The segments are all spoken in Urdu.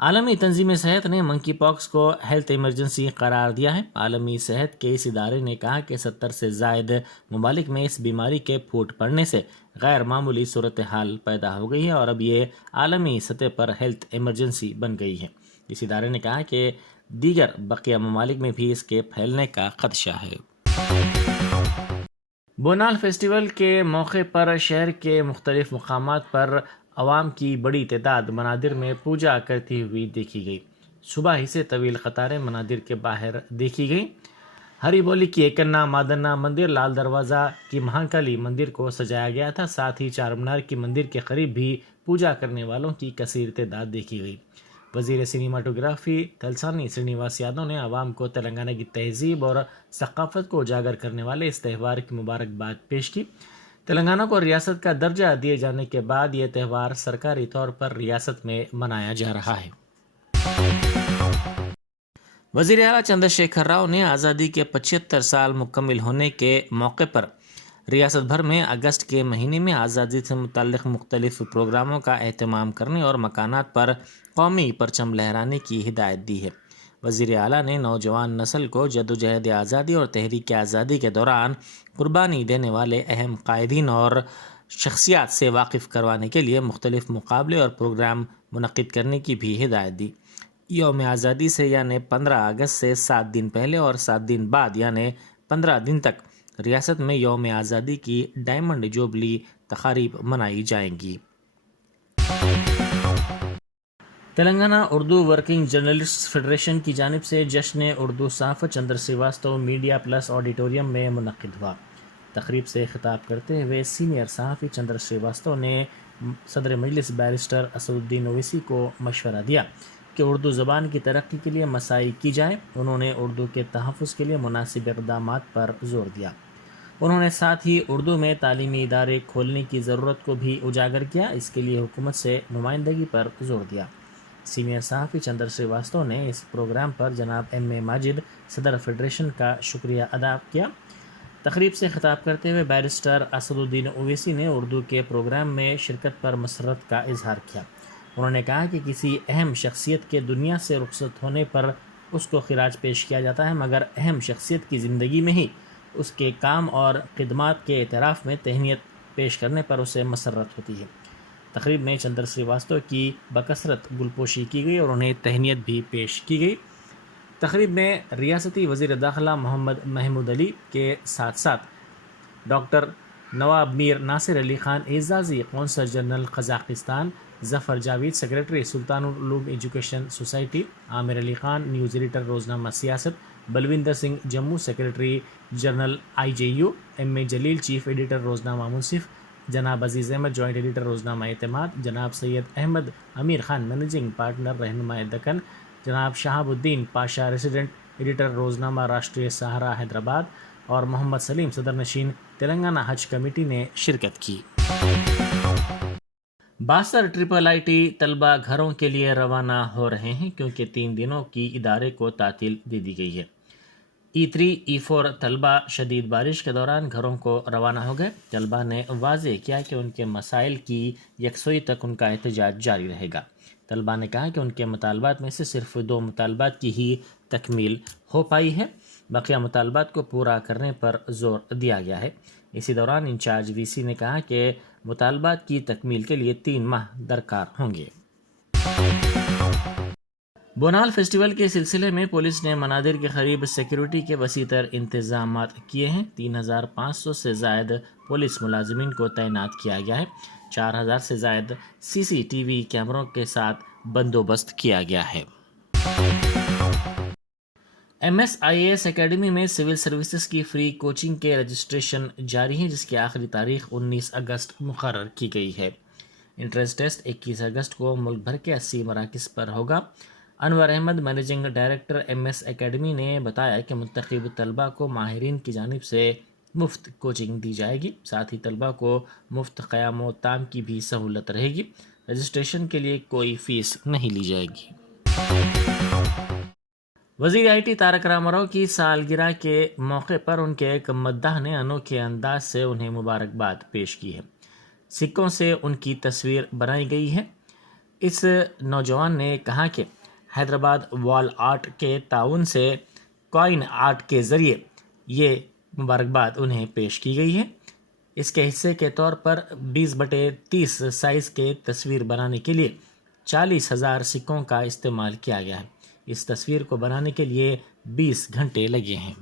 عالمی تنظیم صحت نے منکی پاکس کو ہیلتھ ایمرجنسی قرار دیا ہے۔ عالمی صحت کے اس ادارے نے کہا کہ 70 سے زائد ممالک میں اس بیماری کے پھوٹ پڑنے سے غیر معمولی صورتحال پیدا ہو گئی ہے اور اب یہ عالمی سطح پر ہیلتھ ایمرجنسی بن گئی ہے۔ اس ادارے نے کہا کہ دیگر بقیہ ممالک میں بھی اس کے پھیلنے کا خدشہ ہے۔ بونال فیسٹیول کے موقع پر شہر کے مختلف مقامات پر عوام کی بڑی تعداد منادر میں پوجا کرتی ہوئی دیکھی گئی۔ صبح ہی سے طویل قطاریں منادر کے باہر دیکھی گئیں۔ ہری بولی کی ایکنا مادنا مندر، لال دروازہ کی مہانکالی مندر کو سجایا گیا تھا، ساتھ ہی چار مینار کی مندر کے قریب بھی پوجا کرنے والوں کی کثیر تعداد دیکھی گئی۔ وزیر سینیماٹوگرافی تلسانی سرینیواس یادو نے عوام کو تلنگانہ کی تہذیب اور ثقافت کو اجاگر کرنے والے اس تہوار کی مبارکباد پیش کی۔ تلنگانہ کو ریاست کا درجہ دیے جانے کے بعد یہ تہوار سرکاری طور پر ریاست میں منایا جا رہا ہے۔ وزیر اعلیٰ چندر شیکھر راؤ نے آزادی کے 75 سال مکمل ہونے کے موقع پر ریاست بھر میں اگست کے مہینے میں آزادی سے متعلق مختلف پروگراموں کا اہتمام کرنے اور مکانات پر قومی پرچم لہرانے کی ہدایت دی ہے۔ وزیر اعلیٰ نے نوجوان نسل کو جدوجہد آزادی اور تحریک آزادی کے دوران قربانی دینے والے اہم قائدین اور شخصیات سے واقف کروانے کے لیے مختلف مقابلے اور پروگرام منعقد کرنے کی بھی ہدایت دی۔ یوم آزادی سے یعنی 15 اگست سے 7 دن پہلے اور 7 دن بعد یعنی 15 دن تک ریاست میں یوم آزادی کی ڈائمنڈ جوبلی تقاریب منائی جائیں گی۔ Telangana Urdu working journalist federation کی جانب سے جشن اردو صحافت Chander Srivastava media plus auditorium میں منعقد ہوا۔ تقریب سے خطاب کرتے ہوئے سینئر صحافی چندر سریواستو نے صدر مجلس بیرسٹر اسد الدین اویسی کو مشورہ دیا کہ اردو زبان کی ترقی کے لیے مساعی کی جائے۔ انہوں نے اردو کے تحفظ کے لیے مناسب اقدامات پر زور دیا۔ انہوں نے ساتھ ہی اردو میں تعلیمی ادارے کھولنے کی ضرورت کو بھی اجاگر کیا، اس کے لیے حکومت سے نمائندگی پر زور دیا۔ سینئر صحافی چندر سریواستو نے اس پروگرام پر جناب ایم اے ماجد صدر فیڈریشن کا شکریہ ادا کیا۔ تقریب سے خطاب کرتے ہوئے بیرسٹر اسد الدین اویسی نے اردو کے پروگرام میں شرکت پر مسرت کا اظہار کیا۔ انہوں نے کہا کہ کسی اہم شخصیت کے دنیا سے رخصت ہونے پر اس کو خراج پیش کیا جاتا ہے، مگر اہم شخصیت کی زندگی میں ہی اس کے کام اور خدمات کے اعتراف میں تہنیت پیش کرنے پر اسے مسرت ہوتی ہے۔ تقریب میں چندر سریواستو کی بکثرت گلپوشی کی گئی اور انہیں تہنیت بھی پیش کی گئی۔ تقریب میں ریاستی وزیر داخلہ محمد محمود علی کے ساتھ ساتھ ڈاکٹر نواب میر ناصر علی خان اعزازی قونصل general Kazakhstan, Zafar Javed secretary Sultan ul-Uloom education society, Amir Ali Khan news editor روزنامہ Siasat, Balvinder Singh Jammu secretary general I J U, M A Jaleel chief editor روزنامہ منصف، جناب عزیز احمد جوائنٹ ایڈیٹر روزنامہ اعتماد، جناب سید احمد امیر خان مینیجنگ پارٹنر رہنما دکن، جناب شہاب الدین پاشا ریزیڈنٹ ایڈیٹر روزنامہ راشٹریہ سہارا حیدرآباد اور محمد سلیم صدر نشین تلنگانہ حج کمیٹی نے شرکت کی۔ 62 ٹرپل آئی ٹی طلبہ گھروں کے لیے روانہ ہو رہے ہیں کیونکہ 3 دنوں کی ادارے کو تعطیل دے دی گئی ہے۔ E3 E4 طلبہ شدید بارش کے دوران گھروں کو روانہ ہو گئے۔ طلبہ نے واضح کیا کہ ان کے مسائل کی یکسوئی تک ان کا احتجاج جاری رہے گا۔ طلبہ نے کہا کہ ان کے مطالبات میں سے صرف 2 مطالبات کی ہی تکمیل ہو پائی ہے، بقیہ مطالبات کو پورا کرنے پر زور دیا گیا ہے۔ اسی دوران انچارج وی سی نے کہا کہ مطالبات کی تکمیل کے لیے 3 ماہ درکار ہوں گے۔ بونال فیسٹیول کے سلسلے میں پولیس نے منادر کے قریب سیکیورٹی کے وسیع تر انتظامات کیے ہیں۔ 3500 سے زائد پولیس ملازمین کو تعینات کیا گیا ہے۔ 4000 سے زائد CCTV کیمروں کے ساتھ بندوبست کیا گیا ہے۔ MSIAS اکیڈمی میں سول سروسز کی فری کوچنگ کے رجسٹریشن جاری ہے، جس کی آخری تاریخ 19 اگست مقرر کی گئی ہے۔ انٹرنس ٹیسٹ 21 اگست کو ملک بھر کے 80 مراکز پر ہوگا۔ Anwar Ahmed managing director MS academy نے بتایا کہ منتخب طلبہ کو ماہرین کی جانب سے مفت کوچنگ دی جائے گی، ساتھ ہی طلبہ کو مفت قیام و طعام کی بھی سہولت رہے گی۔ رجسٹریشن کے لیے کوئی فیس نہیں لی جائے گی۔ وزیر IT تارک راما راؤ کی سالگرہ کے موقع پر ان کے ایک مداح نے انوکھے انداز سے انہیں مبارکباد پیش کی ہے۔ سکوں سے ان کی تصویر بنائی گئی ہے۔ اس نوجوان نے کہا کہ حیدرآباد وال آرٹ کے تعاون سے کوائن آرٹ کے ذریعے یہ مبارکباد انہیں پیش کی گئی ہے۔ اس کے حصے کے طور پر 20/30 سائز کے تصویر بنانے کے لیے 40,000 سکوں کا استعمال کیا گیا ہے۔ اس تصویر کو بنانے کے لیے 20 گھنٹے لگے ہیں۔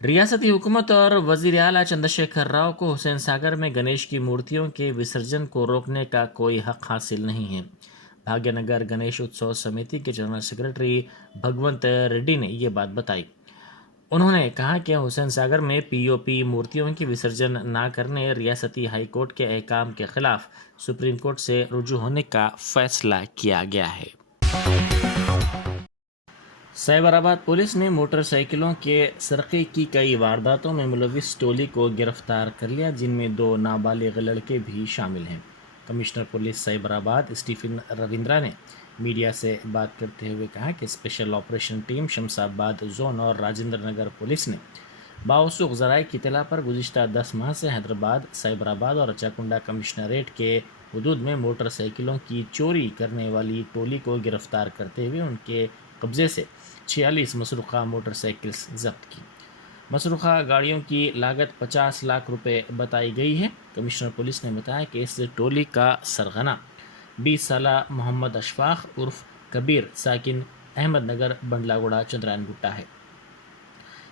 ریاستی حکومت اور وزیر اعلیٰ چندرشیکھر راؤ کو حسین ساگر میں گنیش کی مورتیوں کے وسرجن کو روکنے کا کوئی حق حاصل نہیں ہے۔ بھاگیہ نگر گنیش اتسو سمیتی کے جنرل سیکرٹری بھگونت ریڈی نے یہ بات بتائی۔ انہوں نے کہا کہ حسین ساگر میں پی او پی مورتیوں کی وسرجن نہ کرنے ریاستی ہائی کورٹ کے احکام کے خلاف سپریم کورٹ سے رجوع ہونے کا فیصلہ کیا گیا ہے۔ سائبر آباد پولیس نے موٹر سائیکلوں کے سرقے کی کئی وارداتوں میں ملوث ٹولی کو گرفتار کر لیا، جن میں 2 نابالغ لڑکے بھی شامل ہیں۔ کمشنر پولیس سائبر آباد اسٹیفن رویندرا نے میڈیا سے بات کرتے ہوئے کہا کہ اسپیشل آپریشن ٹیم شمس آباد زون اور راجندر نگر پولیس نے باوثوق ذرائع کی اطلاع پر گزشتہ 10 ماہ سے حیدرآباد، سائبر آباد اور رچاکنڈا کمشنریٹ کے حدود میں موٹر سائیکلوں کی چوری کرنے والی ٹولی کو گرفتار کرتے ہوئے ان کے قبضے سے 46 مسروقہ موٹر سائیکلز ضبط کی۔ مسروقہ گاڑیوں کی لاگت 50 لاکھ روپے بتائی گئی ہے۔ کمشنر پولیس نے بتایا کہ اس ٹولی کا سرغنہ 20 سالہ محمد اشفاق عرف کبیر ساکن احمد نگر بنڈلا گوڑا چندرائن گٹا ہے۔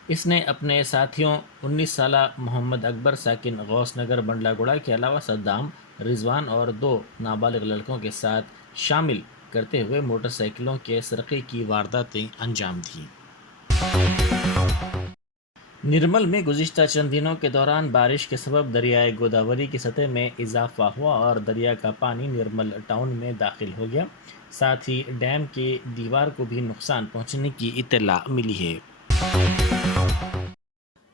اس نے اپنے ساتھیوں 19 سالہ محمد اکبر ساکن غوث نگر بنڈلا گوڑا کے علاوہ صدام، رضوان اور 2 نابالغ لڑکوں کے ساتھ شامل کرتے ہوئے موٹر سائیکلوں کے سرقے کی وارداتیں انجام دیں۔ نرمل میں گزشتہ چند دنوں کے دوران بارش کے سبب دریائے گوداوری کی سطح میں اضافہ ہوا اور دریا کا پانی نرمل ٹاؤن میں داخل ہو گیا۔ ساتھ ہی ڈیم کی دیوار کو بھی نقصان پہنچنے کی اطلاع ملی ہے۔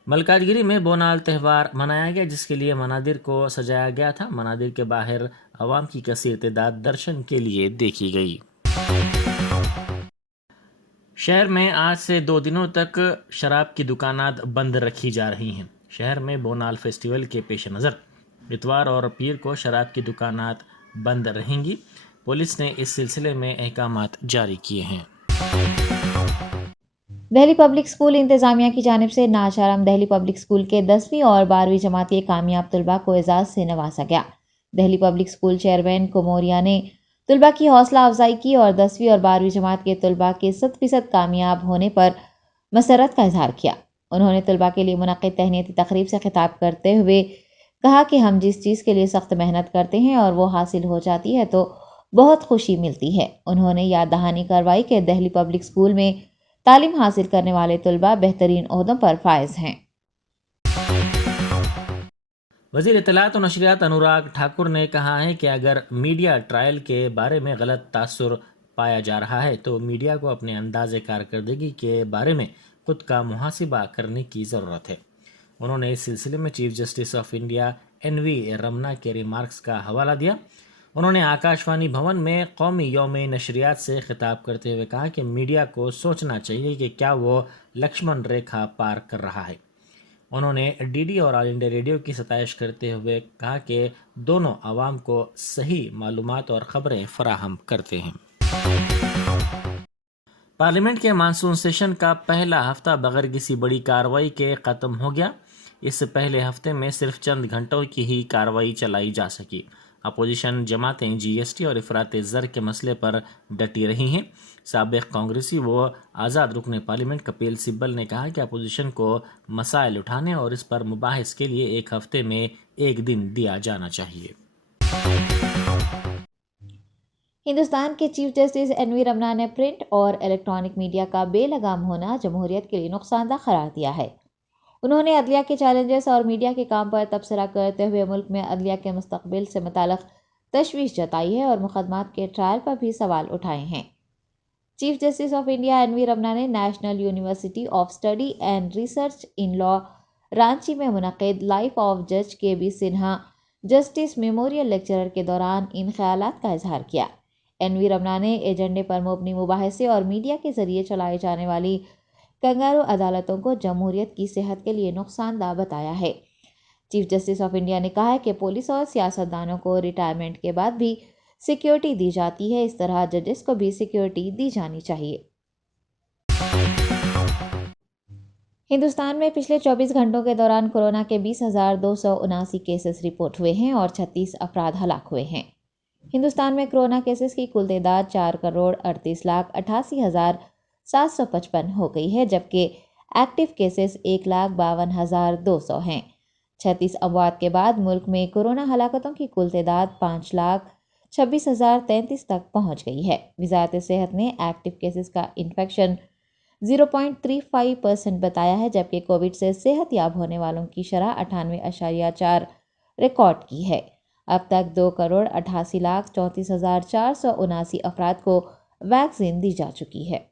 ملکاج گیری میں بونال تہوار منایا گیا، جس کے لیے منادر کو سجایا گیا تھا۔ منادر کے باہر عوام کی کثیر تعداد درشن کے لیے دیکھی گئی۔ شہر میں آج سے 2 دنوں تک شراب کی دکانات بند رکھی جا رہی ہیں۔ شہر میں بونال فیسٹیول کے پیش نظر اتوار اور پیر کو شراب کی دکانات بند رہیں گی۔ پولیس نے اس سلسلے میں احکامات جاری کیے ہیں۔ دہلی پبلک اسکول انتظامیہ کی جانب سے ناچارم دہلی پبلک اسکول کے 10ویں اور 12ویں جماعت کے کامیاب طلباء کو اعزاز سے نوازا گیا۔ دہلی پبلک اسکول چیئرمین کوموریا نے طلباء کی حوصلہ افزائی کی اور 10ویں اور 12ویں جماعت کے طلباء کے 100% کامیاب ہونے پر مسرت کا اظہار کیا۔ انہوں نے طلباء کے لیے منعقد تہنیتی تقریب سے خطاب کرتے ہوئے کہا کہ ہم جس چیز کے لیے سخت محنت کرتے ہیں اور وہ حاصل ہو جاتی ہے تو بہت خوشی ملتی ہے۔ انہوں نے یاد دہانی کروائی کہ دہلی پبلک اسکول میں تعلیم حاصل کرنے والے طلباء بہترین عہدوں پر فائز ہیں۔ وزیر اطلاعات و نشریات انوراگ ٹھاکر نے کہا ہے کہ اگر میڈیا ٹرائل کے بارے میں غلط تاثر پایا جا رہا ہے تو میڈیا کو اپنے انداز کارکردگی کے بارے میں خود کا محاسبہ کرنے کی ضرورت ہے۔ انہوں نے اس سلسلے میں chief justice of India NV Ramana کے ریمارکس کا حوالہ دیا۔ انہوں نے آکاش وانی بھون میں قومی یوم نشریات سے خطاب کرتے ہوئے کہا کہ میڈیا کو سوچنا چاہیے کہ کیا وہ لکشمن ریکھا پار کر رہا ہے۔ انہوں نے DD اور آل انڈیا ریڈیو کی ستائش کرتے ہوئے کہا کہ دونوں عوام کو صحیح معلومات اور خبریں فراہم کرتے ہیں۔ پارلیمنٹ کے مانسون سیشن کا پہلا ہفتہ بغیر کسی بڑی کارروائی کے ختم ہو گیا۔ اس پہلے ہفتے میں صرف چند گھنٹوں کی ہی کارروائی چلائی جا سکی۔ اپوزیشن جماعتیں GST اور افراط زر کے مسئلے پر ڈٹی رہی ہیں۔ سابق کانگریسی و آزاد رکن پارلیمنٹ کپیل سبل نے کہا کہ اپوزیشن کو مسائل اٹھانے اور اس پر مباحث کے لیے ایک ہفتے میں 1 دن دیا جانا چاہیے۔ ہندوستان کے چیف جسٹس NV رمنا نے پرنٹ اور الیکٹرانک میڈیا کا بے لگام ہونا جمہوریت کے لیے نقصان دہ قرار دیا ہے۔ انہوں نے عدلیہ کے چیلنجز اور میڈیا کے کام پر تبصرہ کرتے ہوئے ملک میں عدلیہ کے مستقبل سے متعلق تشویش جتائی ہے اور مقدمات کے ٹرائل پر بھی سوال اٹھائے ہیں۔ Chief justice of India NV Ramana نے national university of study and research in law Ranchi میں منعقد لائف آف جج KB Sinha justice memorial lecture کے دوران ان خیالات کا اظہار کیا۔ NV رمنا نے ایجنڈے پر مبنی مباحثے اور میڈیا کے ذریعے چلائی جانے والی کنگارو عدالتوں کو جمہوریت کی صحت کے لیے نقصان دہ بتایا ہے۔ چیف جسٹس آف انڈیا نے کہا ہے کہ پولیس اور سیاستدانوں کو ریٹائرمنٹ کے بعد بھی سیکیورٹی دی جاتی ہے، اس طرح ججز کو بھی سیکیورٹی دی جانی چاہیے۔ ہندوستان میں پچھلے 24 گھنٹوں کے دوران کورونا کے 20,279 کیسز رپورٹ ہوئے ہیں اور 36 افراد ہلاک ہوئے ہیں۔ ہندوستان میں کورونا کیسز کی کل تعداد 4,38,88,755 ہو گئی ہے، جبکہ ایکٹیو کیسز 1,52,200 ہیں۔ 36 اموات کے بعد ملک میں کورونا ہلاکتوں کی کل تعداد 5,26,033 تک پہنچ گئی ہے۔ وزارت صحت نے ایکٹیو کیسز کا انفیکشن 0.35% بتایا ہے، جبکہ کووڈ سے صحت یاب ہونے والوں کی شرح 98.4 ریکارڈ کی ہے۔ اب تک 2,88,34,479 افراد کو ویکسین دی جا چکی ہے۔